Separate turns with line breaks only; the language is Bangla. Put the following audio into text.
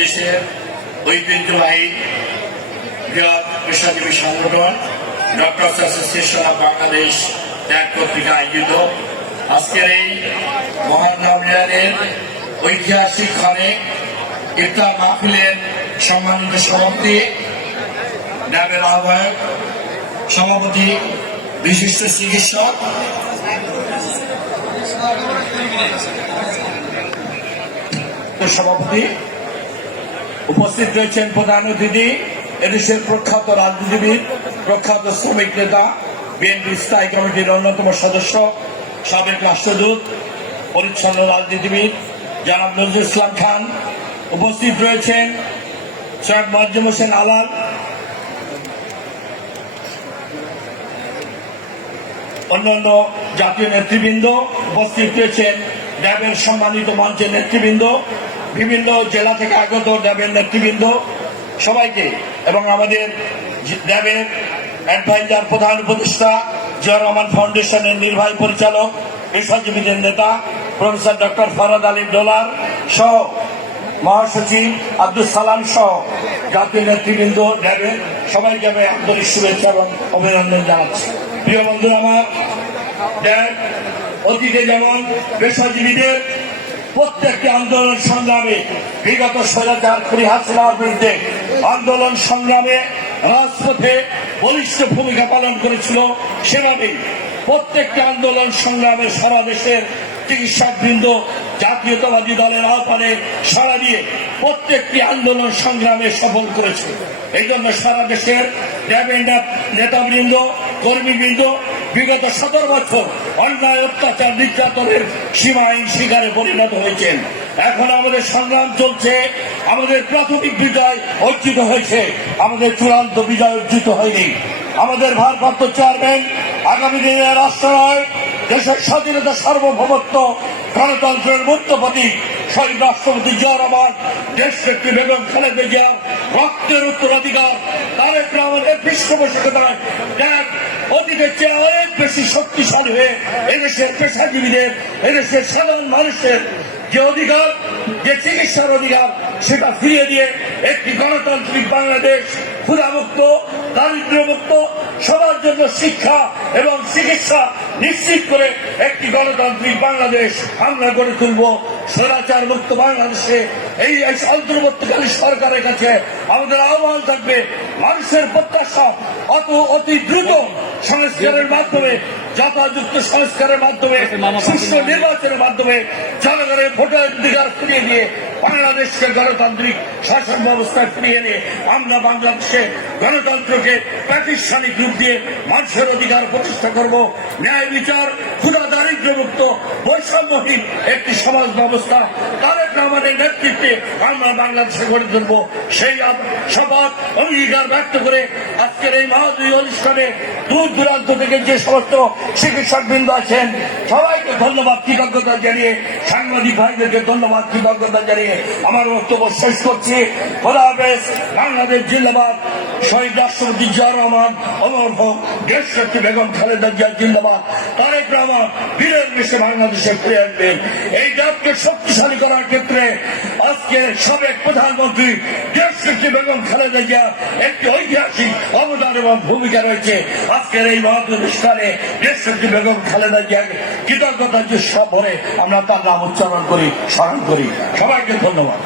এদেশের ঐতিহ্যবাহী বৃহৎ পেশাজীবী সংগঠন ডক্টরস অ্যাসোসিয়েশন অফ বাংলাদেশ ত্যাগ পত্রিকা আয়োজিত। আজকের এই মহান রমজানের ঐতিহাসিক ক্ষণে ইফতার মাহফিলের সম্মানিত সভাপতি, ন্যাবের আহ্বায়ক, সভাপতি, বিশিষ্ট চিকিৎসক সভাপতি উপস্থিত রয়েছেন প্রধান অতিথি, এদেশের প্রখ্যাত রাজনীতিবিদ, প্রখ্যাত শ্রমিক নেতা বিএনপি স্থায়ী কমিটির অন্যতম সদস্য, সাবেক রাষ্ট্রদূত, পরিচ্ছন্ন রাজনীতিবিদ জনাব নজরুল ইসলাম খান। উপস্থিত রয়েছেন সৈয়দ মজ্জুম হোসেন আলাল। অন্যান্য জাতীয় নেতৃবৃন্দ। উপস্থিত রয়েছেন ড্যাবের সম্মানিত মঞ্চের নেতৃবৃন্দ। বিভিন্ন জেলা থেকে আগত ড্যাবের নেতৃবৃন্দ সবাইকে এবং আমাদের ড্যাবের অ্যাডভাইজার প্রধান উপদেষ্টা জিয়া রহমান ফাউন্ডেশনের নির্বাহী পরিচালক, পেশাজীবীদের নেতা প্রফেসর ডক্টর ফরাদ আলী ডোলার সহ মহাসচিব আব্দুল সালাম সহ জাতীয় নেতৃবৃন্দ ড্যাবের সবাইকে আমি আন্তরিক শুভেচ্ছা এবং অভিনন্দন জানাচ্ছি। প্রিয় বন্ধু আমার ড্যাব অতীতে যেমন পেশাজীবীদের প্রত্যেকটি আন্দোলন সংগ্রামে বিগত স্বৈরাচার খুরি হাসিনার বিরুদ্ধে আন্দোলন সংগ্রামে রাজপথে বলিষ্ঠ ভূমিকা পালন করেছিল সেভাবেই প্রত্যেকটি আন্দোলন সংগ্রামে সারা দেশের চিকিৎসক বৃন্দ জাতীয়তাবাদী দলের আহ্বানে সারা দিয়ে প্রত্যেকটি আন্দোলন সংগ্রামে সফল করেছে। এই জন্য সারা দেশের নেতাবৃন্দ কর্মীবৃন্দ বিগত সতেরো বছর অন্যায় অত্যাচার নির্যাতনের সীমাহীন শিকারে পরিণত হয়েছেন। এখন আমাদের সংগ্রাম চলছে, আমাদের প্রাথমিক বিজয় অর্জিত হয়েছে, আমাদের চূড়ান্ত বিজয় অর্জিত হয়নি। আমাদের ভারপ্রাপ্ত চেয়ারম্যান আগামী দিনে রাষ্ট্রনয় দেশের স্বাধীনতা সার্বভৌমত্ব গণতন্ত্রের মূর্তপতি শহীদ রাষ্ট্রপতি জিয়া রহমান দেশ নেত্রী বেগম খালেদা জিয়া রক্তের উত্তরাধিকার, তারেক রহমানের পৃষ্ঠপোষকতায় অতীতের চেয়ে অনেক বেশি শক্তিশালী হয়ে এদেশের পেশাজীবীদের, এদেশের সাধারণ মানুষের যে অধিকার, যে চিকিৎসার অধিকার, সেটা ফিরিয়ে দিয়ে একটি গণতান্ত্রিক বাংলাদেশ ক্ষুধামুক্ত, দারিদ্র্যমুক্ত, সবার জন্য শিক্ষা এবং চিকিৎসা নিশ্চিত করে একটি গণতান্ত্রিক বাংলাদেশ আমরা গড়ে তুলব। স্বৈরাচার মুক্ত বাংলাদেশে এই এই অন্তর্বর্তীকালী সরকারের কাছে আমাদের আহ্বান থাকবে মানুষের প্রত্যাশা অত অতি দ্রুত সংস্কারের মাধ্যমে যথাযুক্ত সংস্কারের মাধ্যমে সুষ্ঠু নির্বাচনের মাধ্যমে জনগণের ভোটার অধিকার ফিরিয়ে দিয়ে বাংলাদেশকে গণতান্ত্রিক শাসন ব্যবস্থা ফিরিয়ে এনে আমরা বাংলাদেশে গণতন্ত্রকে প্রাতিষ্ঠানিক রূপ দিয়ে মানুষের অধিকার প্রতিষ্ঠা করব। ন্যায় বিচার ক্ষুদা দারিদ্র্যমুক্ত বৈষম্যহীন একটি সমাজ ব্যবস্থা, তারেক রহমানের নেতৃত্বে আমরা বাংলাদেশে গড়ে তুলব। সেই শপথ, অঙ্গীকার ব্যক্ত করে আজকের এই মহাদুই অনুষ্ঠানে দূর দূরান্ত থেকে যে সমস্ত চিকিৎসক বৃন্দ আছেন, সবাইকে ধন্যবাদ, কৃতজ্ঞতা জানিয়ে সাংবাদিক ভাইদেরকে ধন্যবাদ, কৃতজ্ঞতা জানিয়ে আমার বক্তব্য শেষ করছি। বাংলাদেশ জিন্দাবাদ। শহীদ রাষ্ট্রপতি জিয়া রহমান, অমর হোক, দেশ শক্তি বেগম খালেদা জিয়া জিন্দাবাদ। তারেক রহমান, বীরের বেশে বাংলাদেশে ফিরে আসবেন এই জাতকে শক্তিশালী করার ক্ষেত্রে আজকে সাবেক প্রধানমন্ত্রী দেশ নেত্রী বেগম খালেদা জিয়া, একটি ঐতিহাসিক অবদান এবং ভূমিকা রয়েছে। আজকের এই মহাপ্রতিষ্ঠানে অনুষ্ঠানে বেগম খালেদা জিয়াকে কৃতজ্ঞতার যে সব আমরা তার নাম উচ্চারণ করি, স্মরণ করি। সবাইকে ধন্যবাদ।